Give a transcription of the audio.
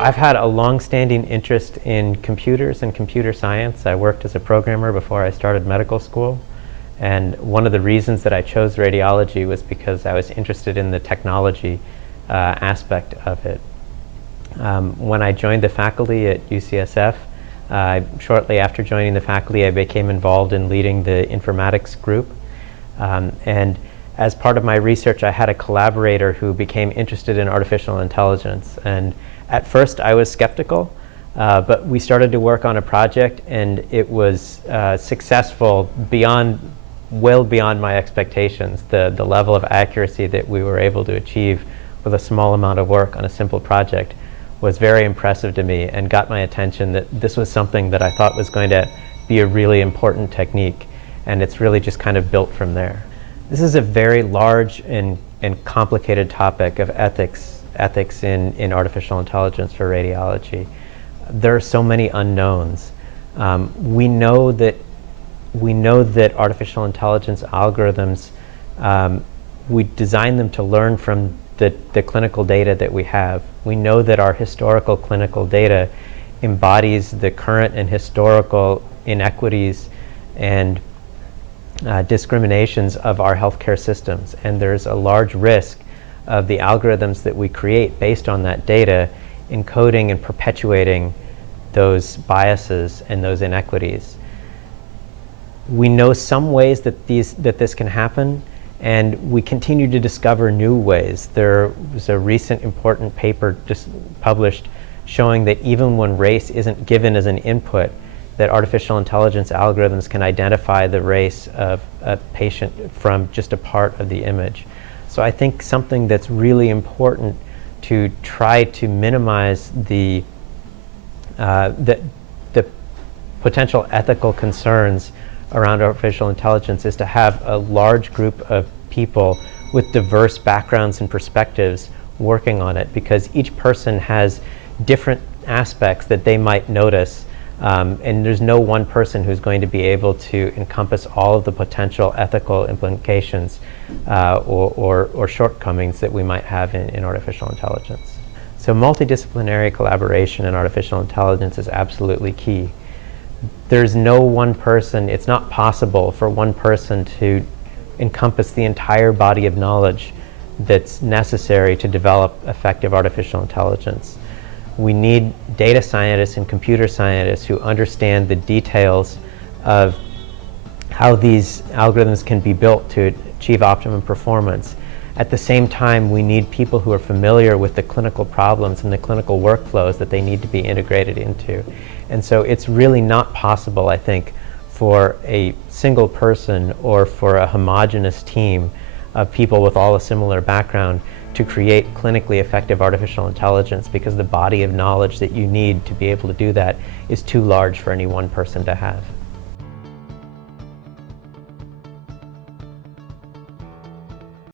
I've had a long-standing interest in computers and computer science. I worked as a programmer before I started medical school. And one of the reasons that I chose radiology was because I was interested in the technology aspect of it. When I joined the faculty at UCSF, shortly after joining the faculty, I became involved in leading the informatics group. And as part of my research, I had a collaborator who became interested in artificial intelligence. And at first, I was skeptical, but we started to work on a project, and it was successful well beyond my expectations. The level of accuracy that we were able to achieve with a small amount of work on a simple project was very impressive to me and got my attention that this was something that I thought was going to be a really important technique, and it's really just kind of built from there. This is a very large and complicated topic of ethics in artificial intelligence for radiology. There are so many unknowns. We know that artificial intelligence algorithms, we design them to learn from the clinical data that we have. We know that our historical clinical data embodies the current and historical inequities and discriminations of our healthcare systems, and there's a large risk of the algorithms that we create based on that data encoding and perpetuating those biases and those inequities. We know some ways that this can happen, and we continue to discover new ways. There was a recent important paper just published showing that even when race isn't given as an input, that artificial intelligence algorithms can identify the race of a patient from just a part of the image. So I think something that's really important to try to minimize the potential ethical concerns around artificial intelligence is to have a large group of people with diverse backgrounds and perspectives working on it, because each person has different aspects that they might notice, and there's no one person who's going to be able to encompass all of the potential ethical implications or shortcomings that we might have in artificial intelligence. So multidisciplinary collaboration in artificial intelligence is absolutely key. There's no one person, it's not possible for one person to encompass the entire body of knowledge that's necessary to develop effective artificial intelligence. We need data scientists and computer scientists who understand the details of how these algorithms can be built to achieve optimum performance. At the same time, we need people who are familiar with the clinical problems and the clinical workflows that they need to be integrated into. And so it's really not possible, I think, for a single person or for a homogeneous team of people with all a similar background to create clinically effective artificial intelligence, because the body of knowledge that you need to be able to do that is too large for any one person to have.